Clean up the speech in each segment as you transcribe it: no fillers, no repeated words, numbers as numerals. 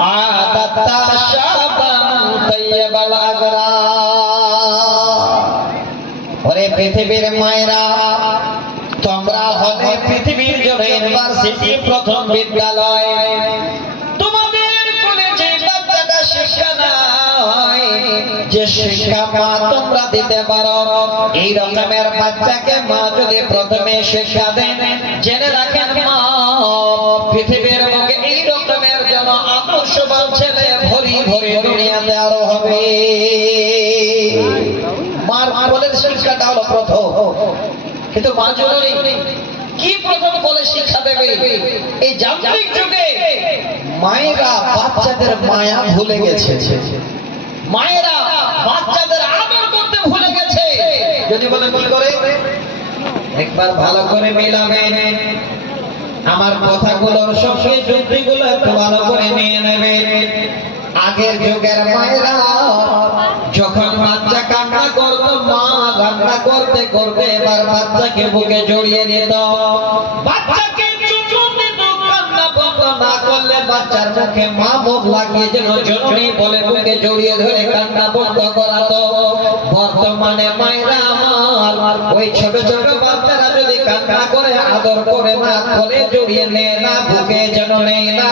আদাতা শাবান তাইয়্যিবাল আগরা। ওরে পৃথিবীর মায়েরা, তোমরা হলে পৃথিবীর জন্য ইউনিভার্সিটি প্রথম বিদ্যালয়। তোমাদের কলেজে বাচ্চাটা শিক্ষা নাই, যে শিক্ষা মা তোমরা দিতে পারো, এই রকমের বাচ্চাকে মা যদি প্রথমে শিক্ষা দেন, জেনে রাখেন মা পৃথিবীর বুকে এই রকমের যেন আদর্শবান ছেলে ভরি ভরি দুনিয়াতে আরো হবে। মার কোলের শিক্ষাটা হলো প্রথম, কিন্তু মা জননী কি প্রথম কোলে শিক্ষা দেবে? এই যান্ত্রিক যুগে মায়েরা বাচ্চাদের মায়া ভুলে গেছে, মায়েরা বাচ্চাদের আদর করতে ভুলে গেছে। যদি বলেন কি করে, একবার ভালো করে মিলাবেন, আমার কথাগুলোর সঙ্গে যুক্তিগুলো একটু ভালো করে নিয়ে নেবেন। আগের যুগের মায়েরা যখন বাচ্চা কান্না করতো, মা রান্না করতে করতে এবার বাচ্চাকে বুকে জড়িয়ে নিত, বাচ্চাকে চুমু দিত, কান্না বন্ধ না করলে বাচ্চার মুখে মা মুখ লাগিয়ে যেন জননী বলে বুকে জড়িয়ে ধরে কান্না বন্ধ করাতো। বর্তমানে মায়েরা আমার ওই ছোট ছোট বাচ্চারা যদি কান্না করে আদর করে না, কোলে জড়িয়ে নেয় না, বুকে যেন নেয় না,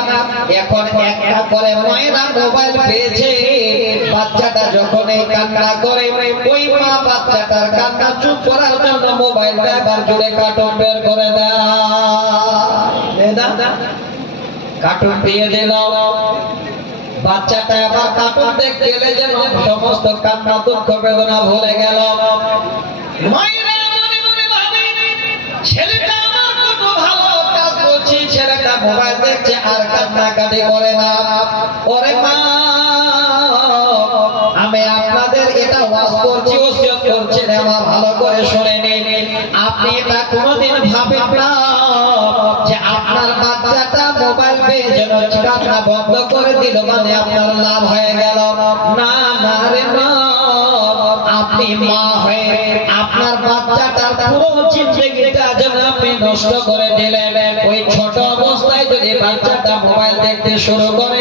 এখন একটা করে মায়েরা মোবাইল পেয়েছে। বাচ্চাটা যখন এই কান্না করে, ওই মা বাচ্চাটার কান্না চুপ করার জন্য মোবাইলটা আবার জুড়ে কার্টুন বের করে দেয়, কার্টুন দিয়ে দিল। বাচ্চাটা আবার কার্টুন দেখতে গেলে যেন সমস্ত কান্না দুঃখ বেদনা ভুলে গেল। মায়েরা মনে মনে ভাবে, ছেলেটা আমার কত ভালো কাজ করছি, ছেলেটা মোবাইল দেখছে আর কান্নাকাটি করে না। ওরে মা, আমি আপনাদের এটা ওয়াজ করছি, ওসিয়ত করছি, আমার ভালো করে শুনে নিন। আপনি এটা কোনোদিন ভাবেন না যে আপনার বাচ্চাটা মোবাইল পেয়ে যেন কান্না বন্ধ করে দিল মানে আপনার লাভ হয়ে গেল। না না রে মা, আপনি মা হয়ে আপনার বাচ্চাটার পুরো জিন্দেগিটা যেন আপনি নষ্ট করে দিলেন। ওই ছোট অবস্থায় যদি বাচ্চাটা মোবাইল দেখতে শুরু করে,